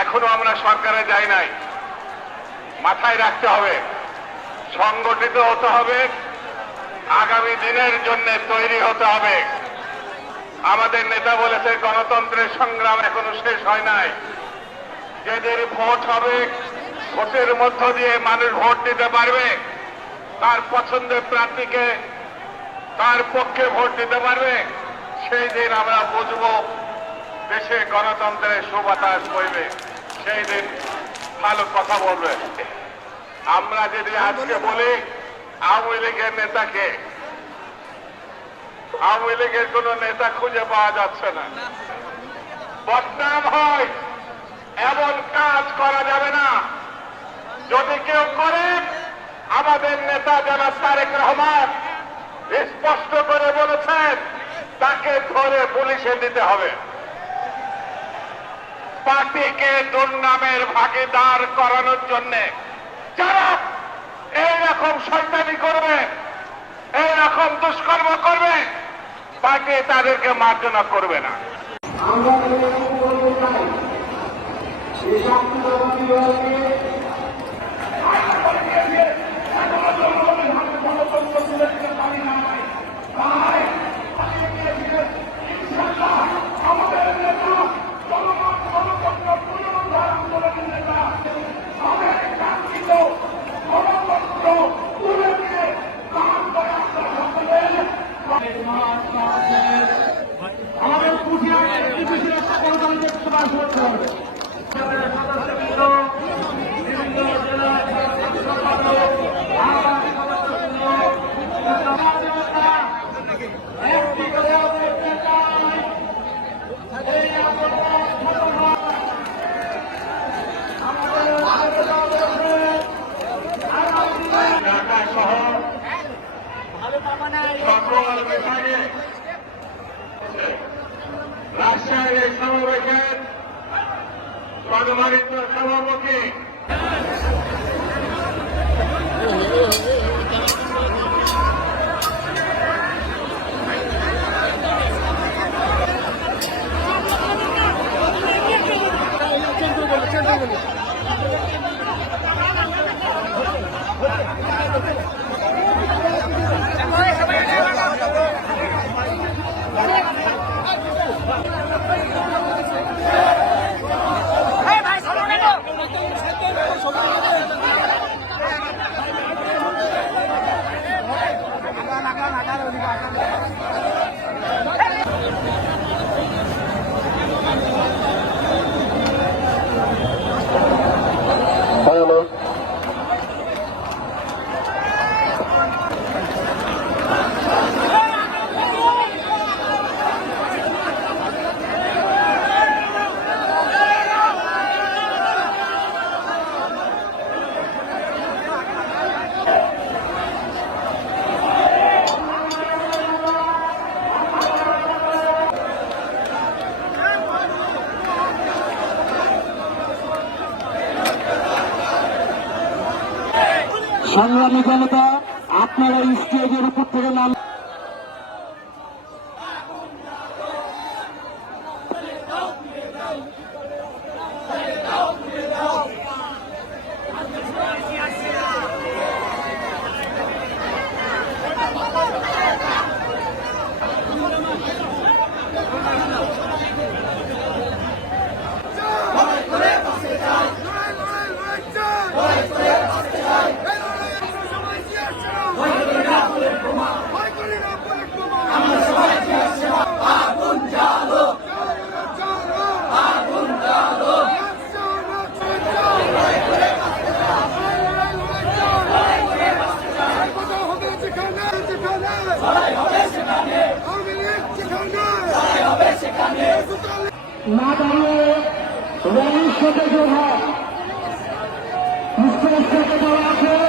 এখনও আমরা সরকারে যাই নাই। মাথায় রাখতে হবে সংগঠিত হতে হবে আগামী দিনের জন্য তৈরি হতে হবে। আমাদের নেতা বলেছে, গণতন্ত্রের সংগ্রাম এখনও শেষ হয় নাই। যেদের ভোট হবে, ভোটের মধ্য দিয়ে মানুষ ভোট দিতে পারবে। তার পছন্দের প্রার্থীকে তার পক্ষে ভোট দিতে পারবে। সেই দিন আমরা বুঝব, দেশে গণতন্ত্রের সুবাতাস বইবে সেই দিন ভালো কথা বলবে। আমরা যদি আজকে বলি আওয়ামী লীগের নেতাকে, আওয়ামী লীগের কোন নেতা খুঁজে পাওয়া যাচ্ছে না। বদনাম হয়, এমন কাজ করা যাবে না। যদি কেউ করে, আমাদের নেতা জনাব তারেক রহমান, স্পষ্ট করে বলেছেন, তাকে ধরে পুলিশে দিতে হবে। পার্টিকে দুর্নামের ভাগিদার করানোর জন্য যারা এইরকম শয়তানি করবে এইরকম দুষ্কর্ম করবে তাকে তাদেরকে মার্জনা করবে না। আমরা রাজশাহীর এই সমাবেশের সম্মানিত সভাপতি সংগ্রামী জনতা আপনারা স্টেজের উপর থেকে নাম না দাঁড়িয়ে র্যালির সাথে যোগ হয় স্টেজ থেকে যারা